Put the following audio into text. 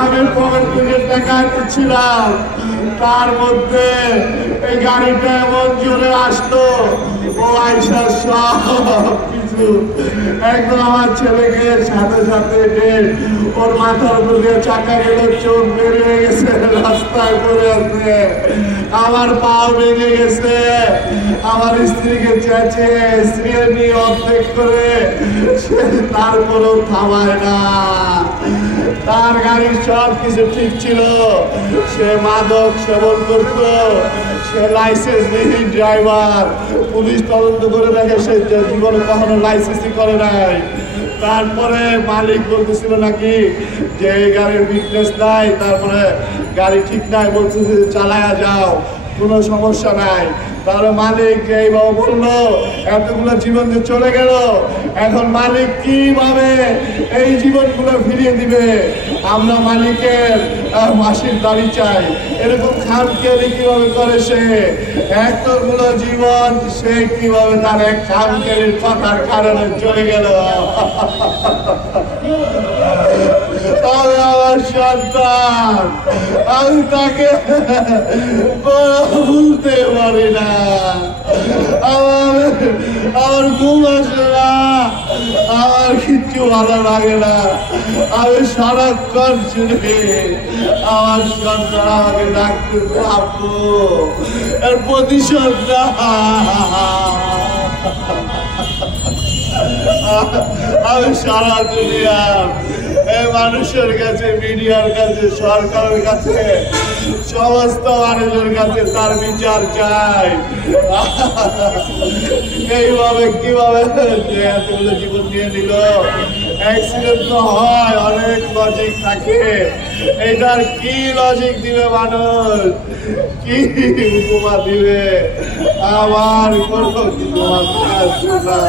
আমি পকেট থেকে টাকা নিচ্ছিলাম, তার মধ্যে এই গাড়িটা এমন জোরে আসতো, ও আইসা সব কিছু একদম আমার ছেলেকে সাথে সাথে ওর মাথার উপর দিয়ে চাকা গেল, চোখ বেরিয়ে গেছে, রাস্তায় পড়ে আছে, আমার পাও ভেঙে গেছে। আমার স্ত্রীকে চেঁচিয়ে স্ত্রী নিয়ে অর্ধেক করে সে তারপরেও থামায় না। তার গাড়ির সব কিছু ঠিক ছিল, সে মাদক সেবন করত, সে লাইসেন্সবিহীন ড্রাইভার, পুলিশ তদন্ত করে দেখে সে জীবনে কখনো লাইসেন্সই করে নাই। তারপরে মালিক বলতেছিল নাকি যে এই গাড়ির ফিটনেস নাই, তারপরে গাড়ি ঠিক নাই, বলছে যে চালায়া যাও, কোনো সমস্যা নাই। তাহলে মালিক এইভাবে বললো, এতগুলো জীবন যে চলে গেল, এখন মালিক কিভাবে এই জীবনগুলো ফিরিয়ে দিবে? আমরা মালিকের মাসির দাবি চাই। এরকম খামখেয়ালি কিভাবে করে সে? এতগুলো জীবন সে কিভাবে তার এক খামখেয়ালির কথার কারণে চলে গেল? তবে আমার সন্তান, আমি তাকে ভুলতে পারি না। আমার ঘুম আসে না, আমার কিচ্ছু ভালো লাগে না। আমি সারাক্ষণ শুনে আমার সন্তান আমাকে ডাকতে আপু, এর প্রতিশোধ না। আমি সারা দুনিয়ার এই মানুষের কাছে, মিডিয়ার কাছে, সরকারের কাছে, সমস্ত মানুষের কাছে তার বিচার চাই। এইভাবে কিভাবে এতগুলো জীবন নিয়ে নিল? অ্যাক্সিডেন্ট তো হয়, অনেক লজিক থাকে, এটার কি লজিক দিবে মানুষ? কি উপমা দিবে? আমার কোনো কিছু আসছে না।